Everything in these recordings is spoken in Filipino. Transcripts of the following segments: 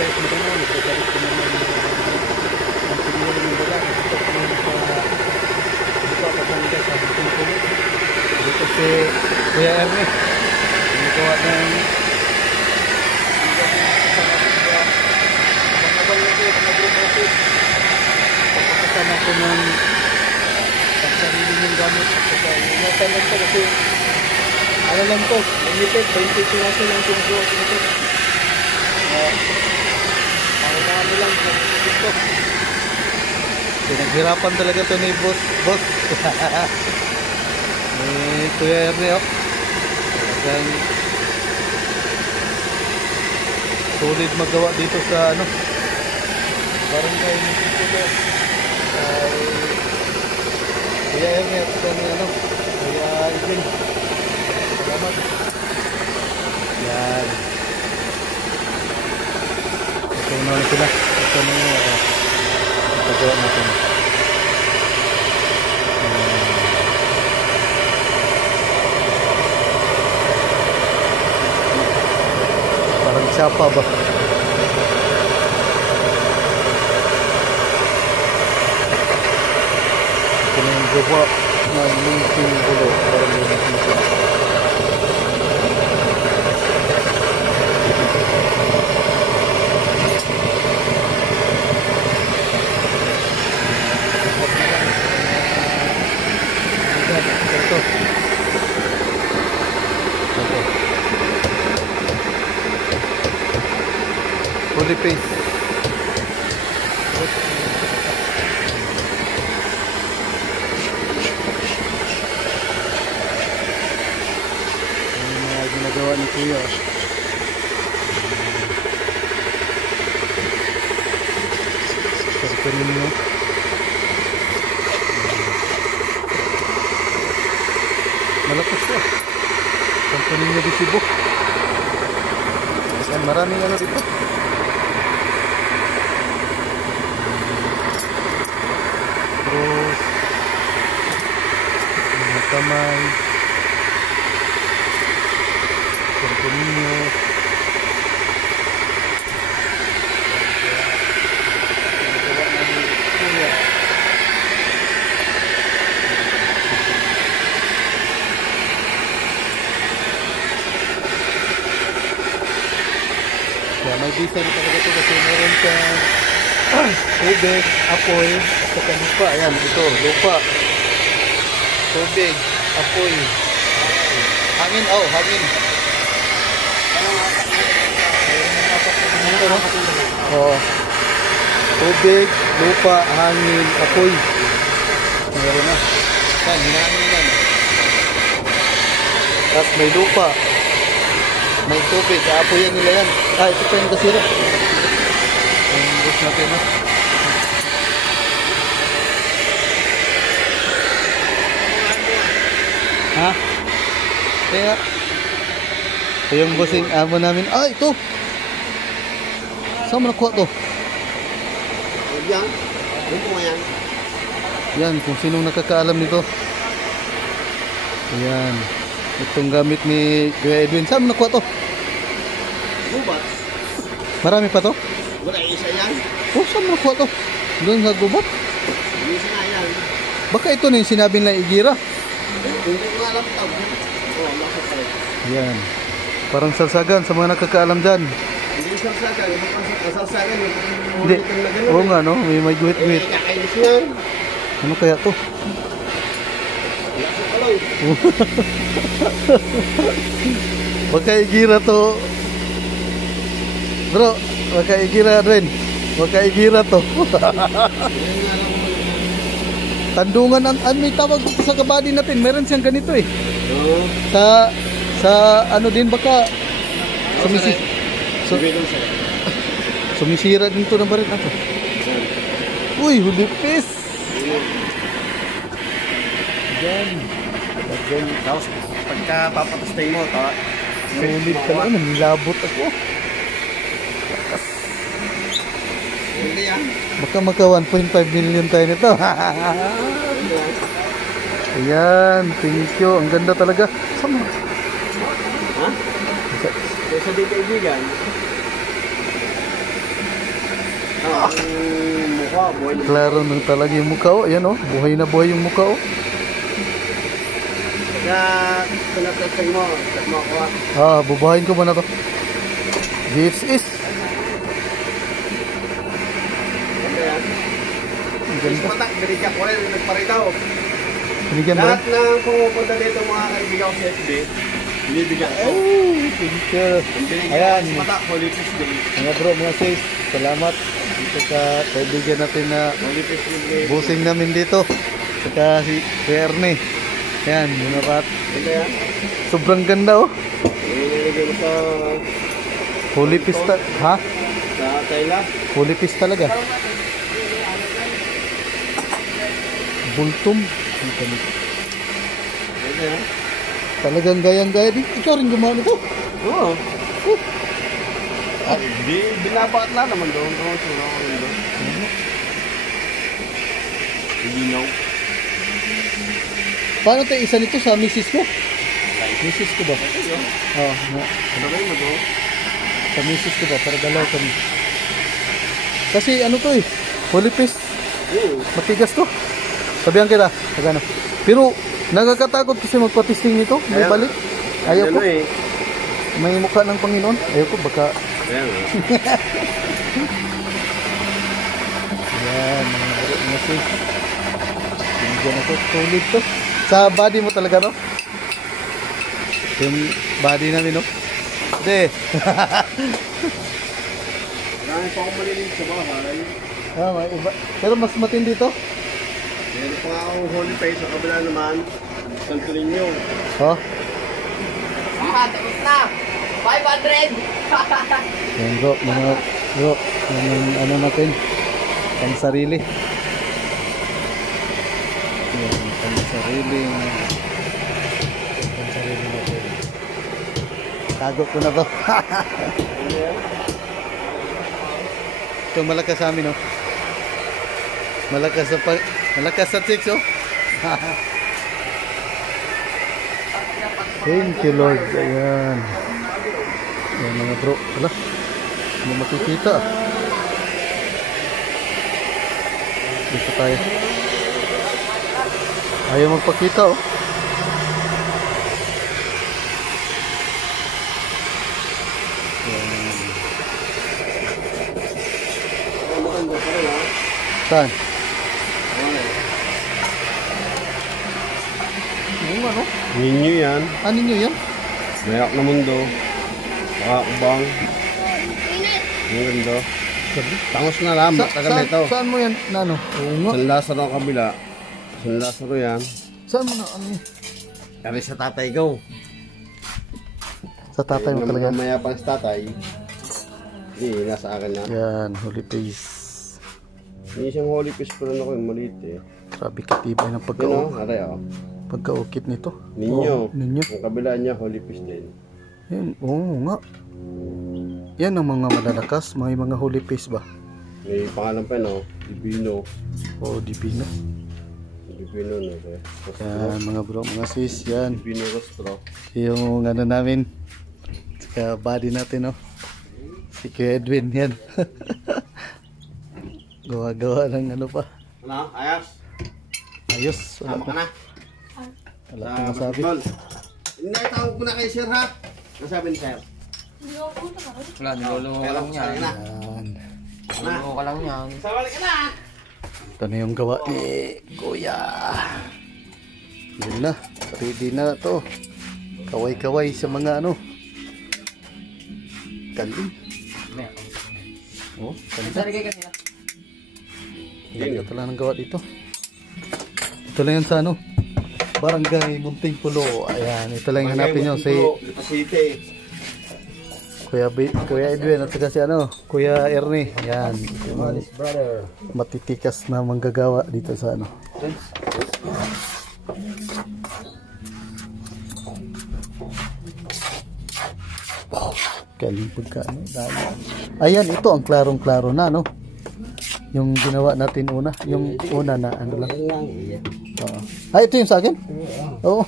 kahit hindi naman, nagkakalit ko naman ang siguro ng baga. Ito ko naman sa dito kapaganda sa buong kulo. Dito si Kuya Erne. Nagawa ng abang-abang na kayo, pag-promoted. Pagkakasama ko ng pagsarili ng gamit. Ingatan lang ito kasi ano lang to, limited, 20 piraso lang sinugawa ko nito. Marami lang dito. Pinaghirapan talaga to ni boss. Ni Kuya Erne, oh. Talagang solid magawa dito sa ano, barangay ni Tito. Kuya Erne at itong ano, Kuya Edwin. Salamat. Yan. Ito na sila. Ito na yung pagawa natin. Parang sapa ba? Ito na yung gawa ng munting bulo. Parang yung munting. Fully paste. Ang mga ginagawa ni Kuya. Sarap ninyo. Malakas siya. Sarap ninyo di Cebu. Maraming ano dito. Terus mga kamay, sarap ninyo. May design talaga ito kasi meron kang tubig, apoy, at saka lupa. Ayan, ito, lupa, tubig, apoy, hangin, hangin. Tubig, lupa, hangin, apoy. Meron na. Yan, hinangin yan. Tapos may lupa, may tubig, apoy yan nila yan. Ito pa yung kasira. Ang bus natin, no? Ha? Kaya ito yung busing amo namin. Ito! Saan mo nakuha to? Yan. Yan. Yan, kung sinong nakakaalam nito. Ayan. Itong gamit ni Kuya Edwin. Saan mo nakuha to? Gubat. Marami pa to? Wala isa yan. Saan mo nakuha to? Doon sa gubat? Isa na yan. Baka ito na yung sinabi na igira. Hindi ko alam ito. Nasa pala. Yan. Parang salsagan sa mga nakakaalam dyan. Hindi salsagan. Salsagan yung Hindi. Oo nga, no? May guhit-guhit. Kakainis yan. Ano kaya to? Nasa palaw. Baka igira to. Bro, baka igira rin. Baka igira to. Tandungan ang may tawag dito sa kabady natin. Meron siyang ganito eh. Sa ano din baka sumisira din to ng barit nato. Uy, hulipis. Yan. Tapos pagka papatustay mo, sulit ka lang. Nilabot ako. hindi yan. Baka magka 1.5 million tayo nito. Ayan, thank you. Ang ganda talaga. Sama. Ha? Sa di kaibigan. mukha, buhay na. Klaro nang talaga yung mukha, oh. Ayan, oh. Buhay na buhay yung mukha, oh. Kaya, pinatouch mo. Touch mo ako. Bubuhayin ko muna to. This is. Ganda yan. Ang ganda. Patak, binigyan ko rin. Nagparitaw. Binigyan mo Lahat rin? ng pumupunta dito mga kaibigan ko sa FB, binibigyan ko. Oh, thank you. Ayan. Patak, Holy Fish Day. Mga bro, mga sis, salamat dito sa kaibigan natin na Holy Fish Day. busing namin dito. Saka si Ernie. Ayan, mga kat. Ganda yan. Sobrang ganda, oh. Inilagay mo sa Holy pista. Ha? tela. Holy pista talaga. Bultum. Ganda yan. Talagang gayang-gaya din. Ikaw rin gumawa nito. Oo. Ay, binabaat na naman doon. Oo, sura ko rin doon. Hindi nyo. Paano tayo isa nito sa misis mo? Misis ko ba? Oo. Sabay mo doon. Sa misis ko ba? Para dalaw kami. Kasi ano to eh. Holy Fist. Matigas to. Sabihan kita. Pagano. Pero nakakatakot kasi magpa-testing nito. May Ayaw. balik. Ayaw ko. Ano eh. May mukha ng Panginoon. Ayaw ko. Baka. Ayan. Yan. Mga sis. Binigyan ako. Tulid to. Sa body mo talaga no? Yung body namin no? Hindi. Marami pa akong malilig sa bahay. May iba. Pero mas matindi to. Meron pa nga akong Holy Face. Sa kabila naman, Santo Niño. Oh. Tapos na! 500! Yan bro, mga bro, yung ano natin, pang sarili. Yan, pang sarili natin. Tago ko na to. Ito malakas sa amin, no? Malakas sa chicks, oh. Thank you, Lord. Ayan. Ayan mga bro. Wala. Hindi makikita. Dito tayo. Ayaw magpakita, oh. Ayan. Maganda pa rin ha. Saan? Yung ano? Ninyo yan. Ano nyo yan? Mayak na mundo. Nakakubang. Ang ganda. Tangos na lang. Matagal na ito. Saan mo yan? Na ano? Oo nga. San Lazaro ang kabila. San Lazaro yan. Saan mo na? Ano yan? Kami sa tatay ko. Sa tatay mo talaga. Mamaya pa sa tatay. Hindi, nasa akin na. Yan, Holy Face. Hindi siyang Holy Fish pero ako yung maliit eh. Grabe katibay ng Yun o, aray o. pagkaukit nito. Ninyo. Oo, ninyo. Ang kabila niya, Holy Fish din. Yan, oo nga. Yan ang mga malalakas, mga Holy Face ba? May pangalan pa no, Divino. O Divino. Divino no. Yan mga bro, mga sis, yan. Divino Rostro. Yung ano namin, saka body natin, no? Si Kuya Edwin, yan. Gawa-gawa ng ano pa. Ano? Ayos? Ayos, wala Tama pa. ka na. Wala pa masabi. Hindi na itawag ko na kay Sir ha. Nasabi ni Sir. Wala, niloloko ka lang yan. Yan. Niloloko ka lang yan. Sabali ka na. Ito na yung gawa ni Kuya. Yun na, ready na to. Kaway-kaway sa mga ano. Galing. Oh, ganda. Sari kayo kanina. Ganda talaga ng gawa dito. Ito lang yan sa ano. Barangay Munting Pulo. Ayan, ito lang yung hanapin nyo. Si Kuya Edwin at saka si ano, Kuya Ernie. Ayan. brother. Matitikas na manggagawa dito sa ano. Galing pagkaano. Ayan, ito ang klarong-klaro na, no? Yung ginawa natin una. Yung una na ano lang. Oo. Ito yung sa akin? Oo.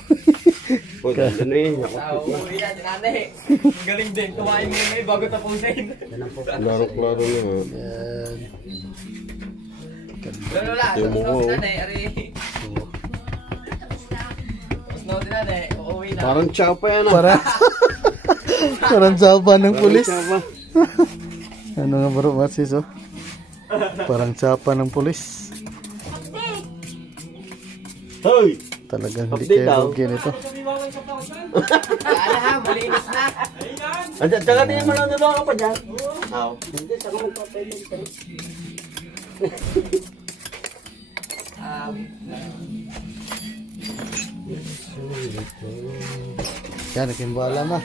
O, ganda na yun. Uwi na, sinanay. Ang galing din. Tuwain mo na bago tapusin. Klaro-klaro na. Yan. Lolo lang. Yung mukha, oh. Sinanay, ari. Tapos na sinanay. Uuwi na. Parang tsapa yan ah. Parang tsapa ng pulis. Tsapa. Ano nga bro, Marcis, oh? Parang tsapa ng pulis. Hoy! Talagang hindi Update kayo daw. login ito. Ala ha, malinis na. Andiyan, tsaka din mo lang nalawa ka pa dyan. Oo. Hindi, saka magpapayag ka. Yan, nakimbala na.